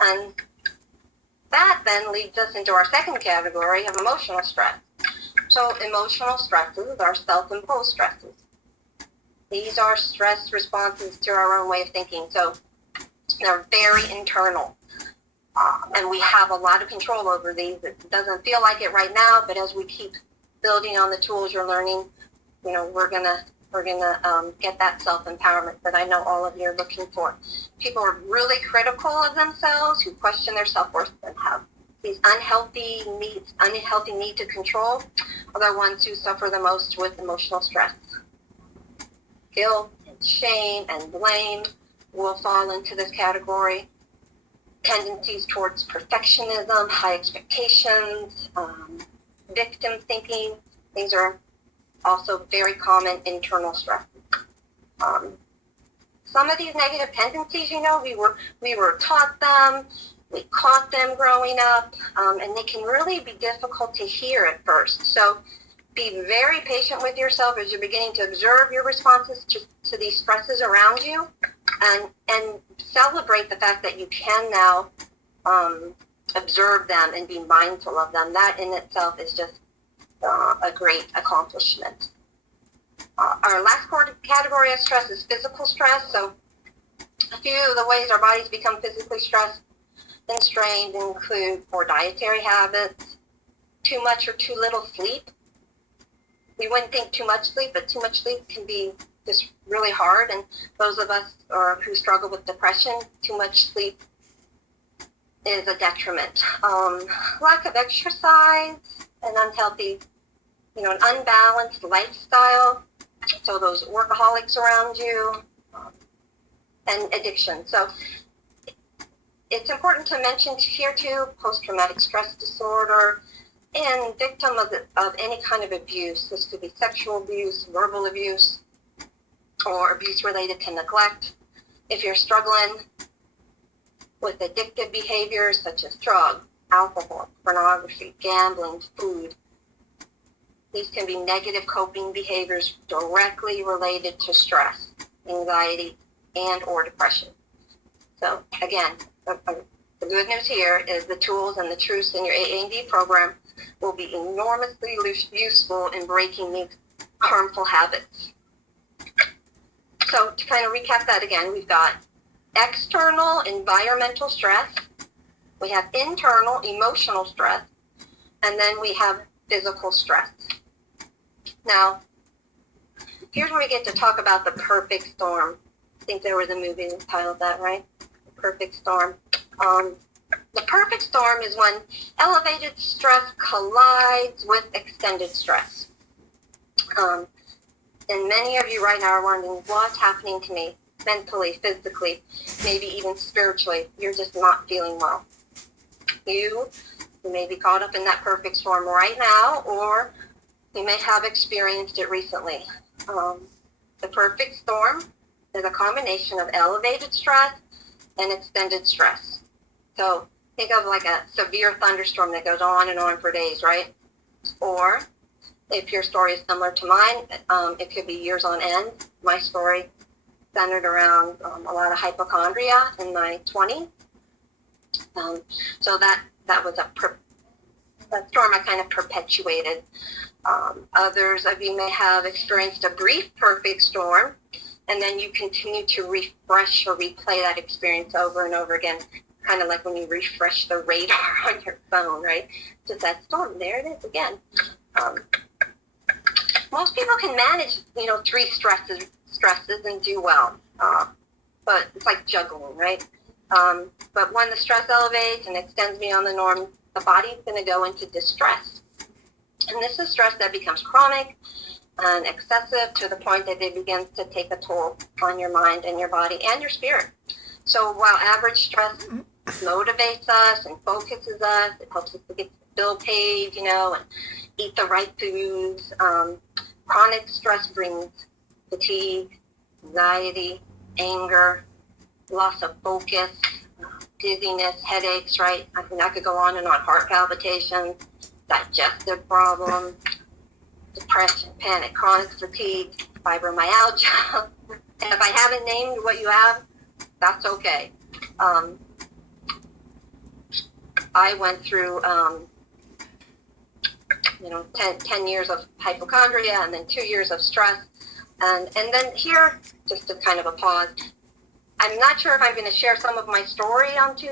And that then leads us into our second category of emotional stress. So emotional stresses are self-imposed stresses. These are stress responses to our own way of thinking. So they're very internal. And we have a lot of control over these. It doesn't feel like it right now, but as we keep building on the tools you're learning, we're gonna get that self-empowerment that I know all of you are looking for. People are really critical of themselves, who question their self-worth and have these unhealthy need to control, are the ones who suffer the most with emotional stress. Guilt and shame and blame will fall into this category. Tendencies towards perfectionism, high expectations, victim thinking. These are also very common internal stresses. Some of these negative tendencies, we were taught them, we caught them growing up, and they can really be difficult to hear at first. So be very patient with yourself as you're beginning to observe your responses to these stresses around you, and celebrate the fact that you can now observe them and be mindful of them. That in itself is just a great accomplishment. Our last category of stress is physical stress. So a few of the ways our bodies become physically stressed and strained include poor dietary habits, too much or too little sleep. We wouldn't think too much sleep, but too much sleep can be just really hard. And those of us who struggle with depression, too much sleep is a detriment. Lack of exercise, an unhealthy, an unbalanced lifestyle. So those workaholics around you, and addiction. So it's important to mention here too, post-traumatic stress disorder and victim of any kind of abuse. This could be sexual abuse, verbal abuse, or abuse related to neglect. If you're struggling with addictive behaviors such as drugs, alcohol, pornography, gambling, food, these can be negative coping behaviors directly related to stress, anxiety, and or depression. So again, the good news here is the tools and the truths in your AA&D program will be enormously useful in breaking these harmful habits. So to kind of recap that again, we've got external environmental stress, we have internal emotional stress, and then we have physical stress. Now, here's where we get to talk about the perfect storm. I think there was a movie that titled that, right? The Perfect Storm. The perfect storm is when elevated stress collides with extended stress. And many of you right now are wondering, what's happening to me mentally, physically, maybe even spiritually? You're just not feeling well. You may be caught up in that perfect storm right now, or you may have experienced it recently. The perfect storm is a combination of elevated stress and extended stress. So think of like a severe thunderstorm that goes on and on for days, right? Or if your story is similar to mine, it could be years on end. My story centered around a lot of hypochondria in my 20s. So that was a storm I kind of perpetuated. Others of you may have experienced a brief perfect storm, and then you continue to refresh or replay that experience over and over again, kind of like when you refresh the radar on your phone, right? Just that storm, there it is again. Most people can manage, 3 stresses and do well, but it's like juggling, right? But when the stress elevates and extends beyond the norm, the body's going to go into distress. And this is stress that becomes chronic and excessive to the point that it begins to take a toll on your mind and your body and your spirit. So while average stress motivates us and focuses us, it helps us to get the bill paid, and eat the right foods, chronic stress brings fatigue, anxiety, anger, loss of focus, dizziness, headaches, right? I could go on and on. Heart palpitations, digestive problems, depression, panic, chronic fatigue, fibromyalgia. And if I haven't named what you have, that's okay. I went through, 10 years of hypochondria and then 2 years of stress. And then here, just a kind of a pause, I'm not sure if I'm going to share some of my story onto,